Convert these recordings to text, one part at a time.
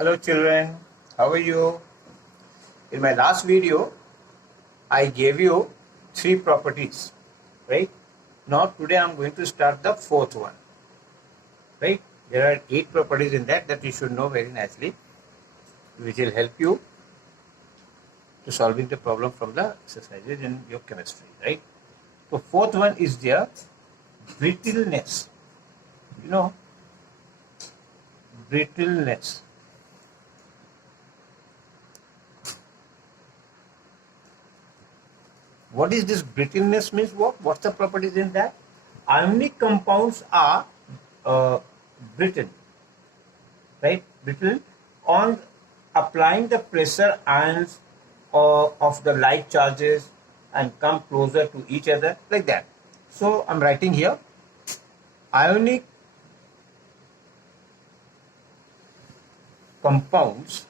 Hello children, how are you? In my last video, I gave you three properties, right? Now today I'm going to start the fourth one, right? There are 8 properties in that you should know very nicely, which will help you to solving the problem from the exercises in your chemistry, right? So fourth one is their brittleness. You know, brittleness. What is this brittleness means? What's the properties in that? Ionic compounds are brittle, right? Brittle on applying the pressure ions of the like charges and come closer to each other like that. So I'm writing here ionic compounds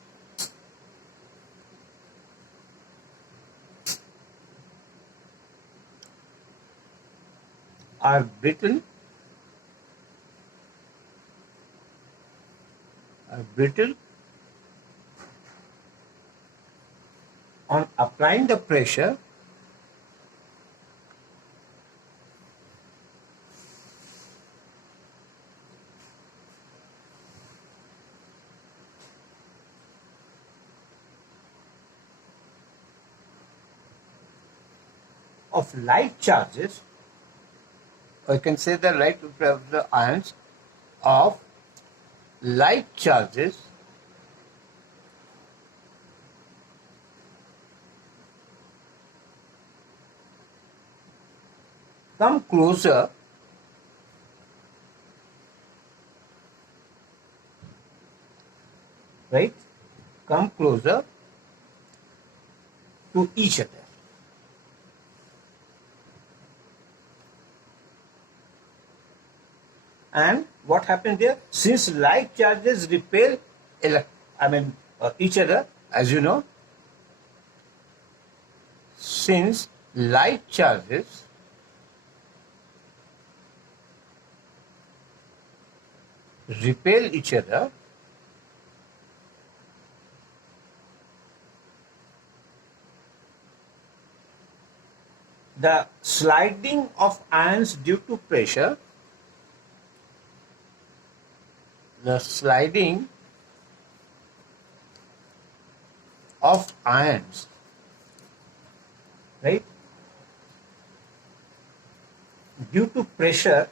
are brittle on applying the pressure of like charges, or you can say the like of the ions of like charges come closer right, come closer to each other. And what happens there? Since like charges repel each other, as you know, since like charges repel each other, the sliding of ions due to pressure, the sliding of ions, right, due to pressure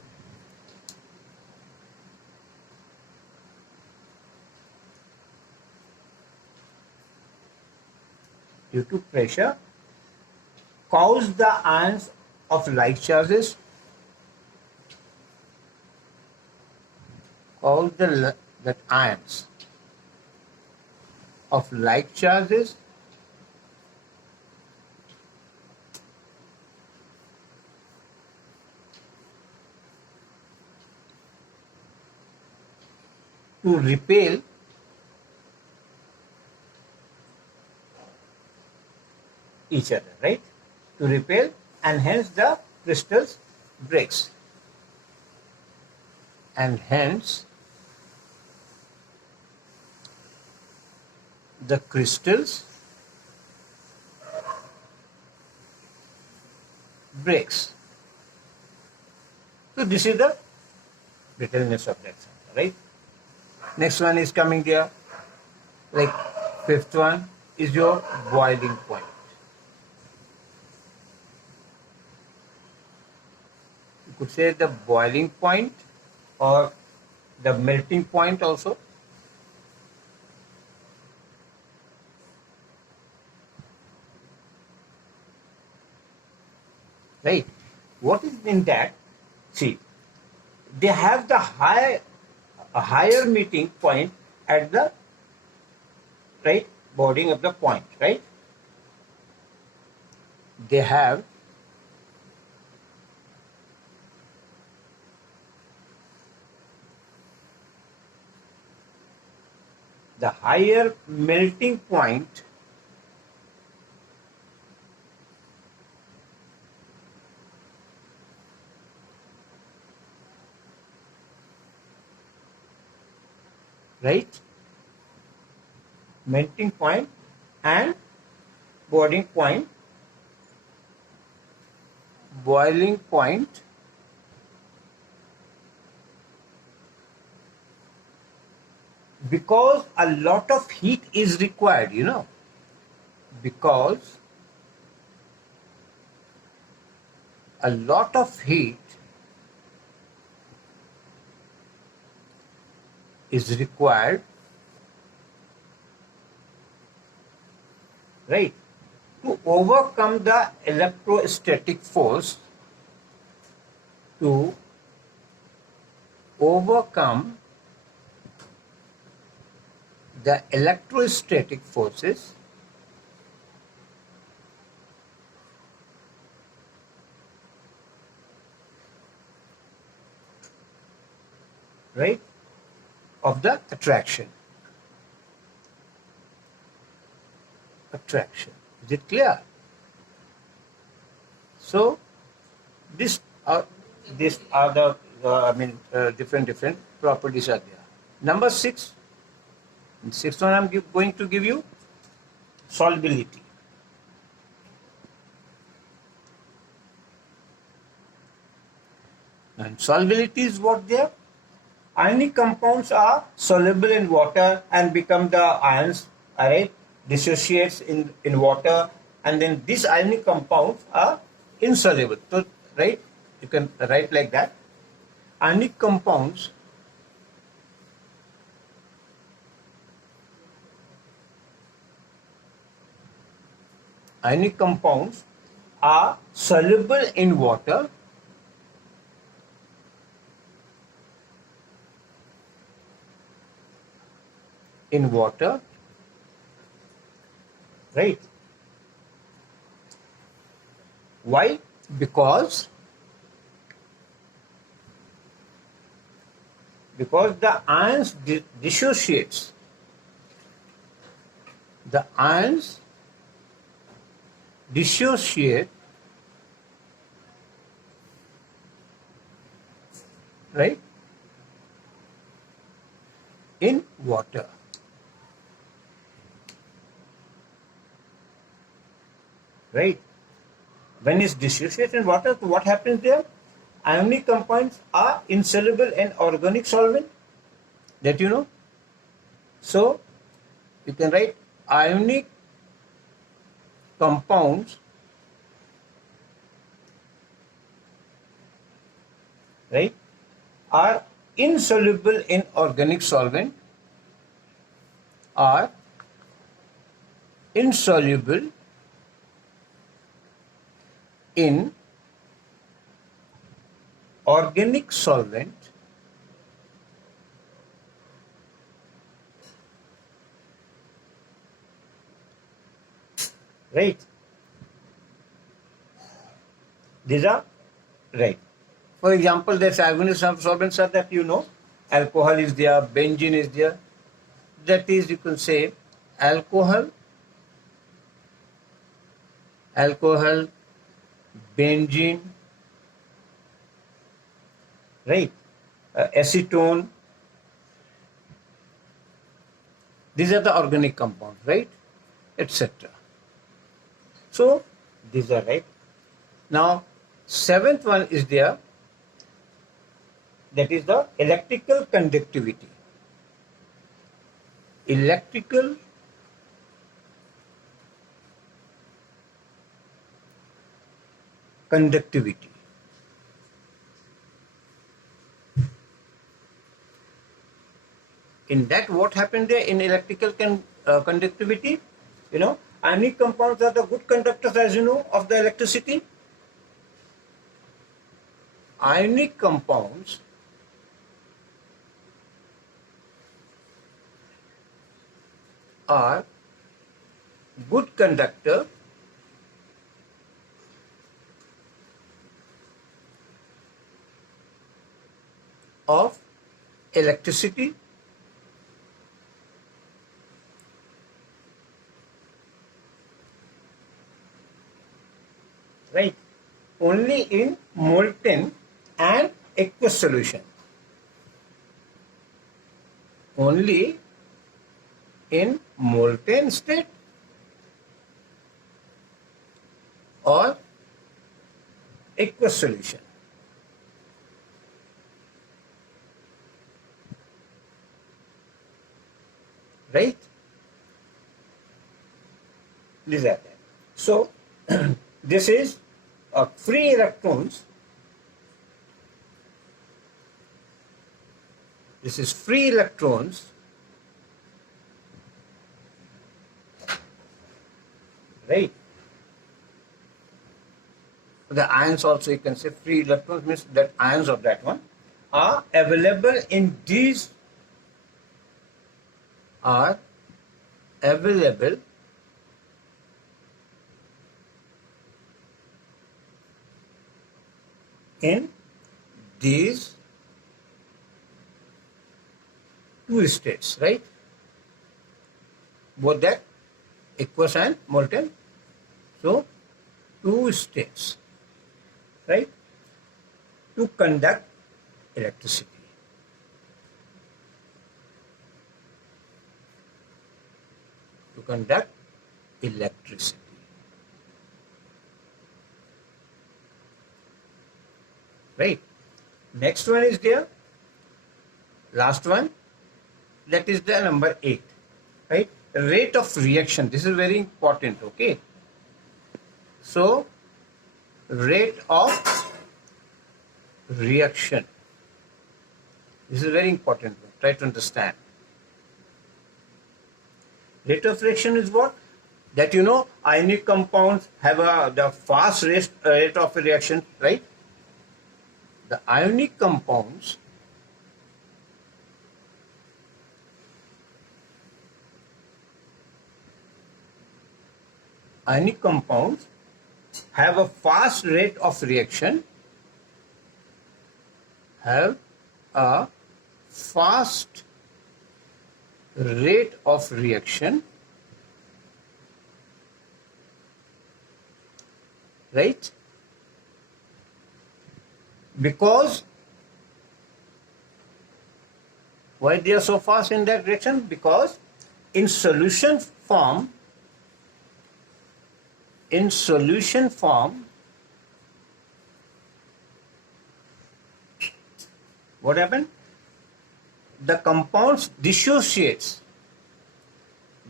cause the ions of like charges that ions of like charges to repel each other, right? To repel, and hence the crystals breaks. And hence the crystals breaks. So this is the brittleness of that center, right? Next one is coming there. Like fifth one is your boiling point. You could say the boiling point or the melting point also. Right? What is in that? See, they have a higher meeting point at the right boarding of the point, right? They have the higher melting point right? melting point and boiling point, because a lot of heat is required, because a lot of heat is required, right, to overcome the electrostatic force, to overcome the electrostatic forces right, of the attraction. Is it clear? So these are the different properties are there. Number 6. In 6th one, I'm going to give you solubility. And solubility is what there? Ionic compounds are soluble in water and become the ions, right? Dissociates in water, and then these ionic compounds are insoluble. So, right? You can write like that. Ionic compounds are soluble in water right? Why? Because the ions dissociates. The ions dissociate, right, in water. Right? When it's dissociated in water, so what happens there? Ionic compounds are insoluble in organic solvent. That you know. So you can write ionic compounds, right, are insoluble in organic solvent, are insoluble in organic solvent, right? These are right. For example, there's organic solvents are that you know, alcohol is there, benzene is there. That is, you can say alcohol, benzene, right? Acetone. These are the organic compounds, right? Etc. So these are right. Now, 7th one is there. That is the electrical conductivity. Electrical conductivity. In that, what happened there in electrical conductivity? You know, ionic compounds are the good conductors, as you know, of the electricity. Ionic compounds are good conductor of electricity, right, only in molten and aqueous solution. Only in molten state or aqueous solution. Right? These are them. So this is free electrons. This is free electrons right. The ions also, you can say free electrons means that ions of that one are available in these are available in these two states, right? Both that aqueous and molten. So two states, right, to conduct electricity. To conduct electricity. Right. Next one is there. Last one. That is the number 8. Right. Rate of reaction. This is very important. Okay. So, rate of reaction. This is very important. Try to understand. Rate of reaction is what? That you know, ionic compounds have the fast rate of reaction, right? The ionic compounds have a fast rate of reaction, have a fast rate of reaction, right? Because why they are so fast in that reaction? Because in solution form, what happened? The compounds dissociates.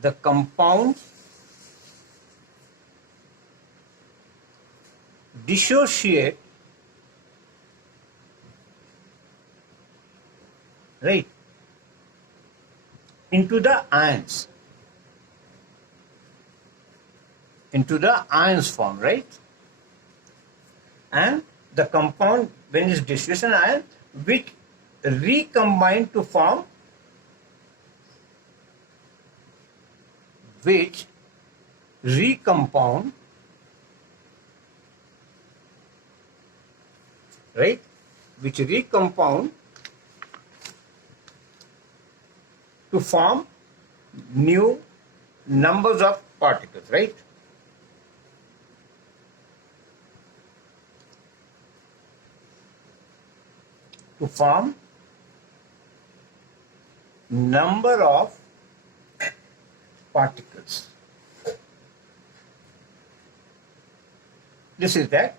The compound dissociate, right, into the ions. Into the ions form, right? And the compound, when it's dissociation ion, which recombine to form, which recompound, right? Which recompound to form new numbers of particles, right? To form number of particles. This is that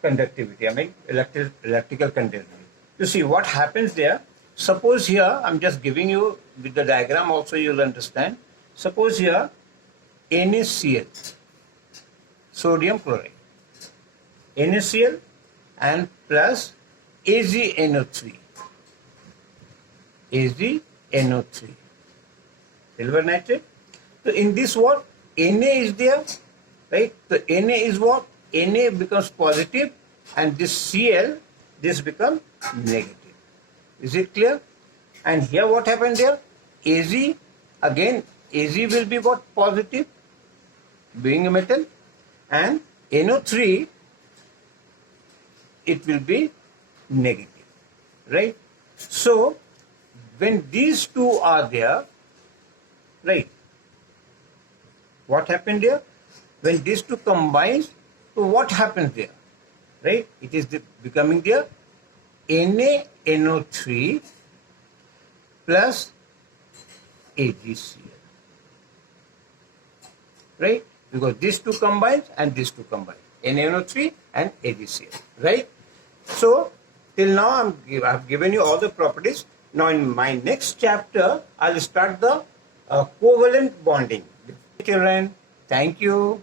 conductivity, I mean electrical conductivity. You see what happens there. Suppose here, I'm just giving you with the diagram also you'll understand. Suppose here NaCl, sodium chloride, NaCl and plus AgNO3, silver nitrate. So in this what? Na is there, right? So Na is what? Na becomes positive and this Cl, this becomes negative. Is it clear? And here what happened there? Ag, again Ag will be what? Positive, being a metal, and NO3, it will be negative, right? So when these two are there, right, what happened there? When these two combine, so what happens there, right? It is becoming there NaNO3 plus AgCl. right? Because these two combines and these two combine, NaNO3 and AgCl, right? So till now I've given you all the properties. Now in my next chapter, I'll start the covalent bonding. Children, thank you.